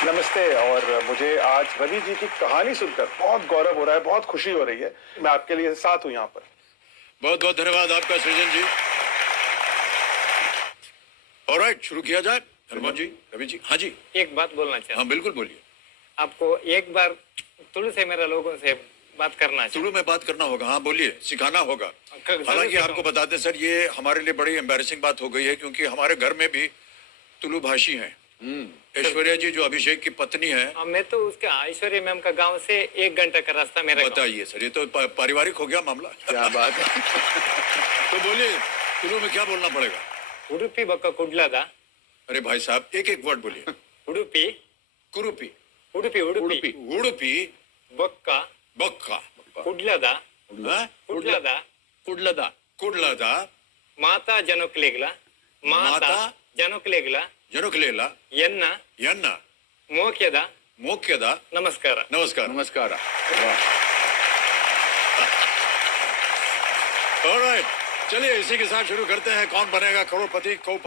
नमस्ते। और मुझे आज रवि जी की कहानी सुनकर बहुत गौरव हो रहा है, बहुत खुशी हो रही है। मैं आपके लिए साथ हूं यहाँ पर। बहुत बहुत धन्यवाद आपका सृजन जी। ऑलराइट, शुरू किया जाए। हनुमान जी, रवि जी। हाँ जी। एक बात बोलना चाहता हाँ हूँ। बिल्कुल बोलिए। आपको एक बार तुलु से मेरा लोगों से बात करना चाहिए। तुलु में बात करना होगा। हाँ बोलिए, सिखाना होगा। जरूर हालांकि आपको सिखाऊंगा। बताते सर, ये हमारे लिए बड़ी एम्बैरेसिंग बात हो गई है, क्योंकि हमारे घर में भी तुलु भाषी हैं। ऐश्वर्या जी जो अभिषेक की पत्नी है। मैं तो उसके ऐश्वर्या मैम का गांव से 1 घंटा का रास्ता मेरा गाँव। बताइए सर, ये तो पारिवारिक हो गया मामला। क्या बात है। तो बोलिए, तुलु में क्या बोलना पड़ेगा? उडुपी बक्का कुडलादा। अरे भाई साहब, एक एक वर्ड बोलिए। उडुपी कुरुपी, उडुपी उडुपी उडुपी, बक्का बक्का, कुडलादा हाँ? कुडलादा कुडलदा, कुडलदा, माता जनोक्लेगला माता माता जनोक्लेगला ಜನುಕಲೇಲ, ಎನ್ನ ಯನ್ನ, ಮೋಕ್ಯದ ಮೋಕ್ಯದ, नमस्कार। नमस्कार। नमस्कार। ऑलराइट, चलिए इसी के साथ शुरू करते हैं। कौन बनेगा करोड़पति को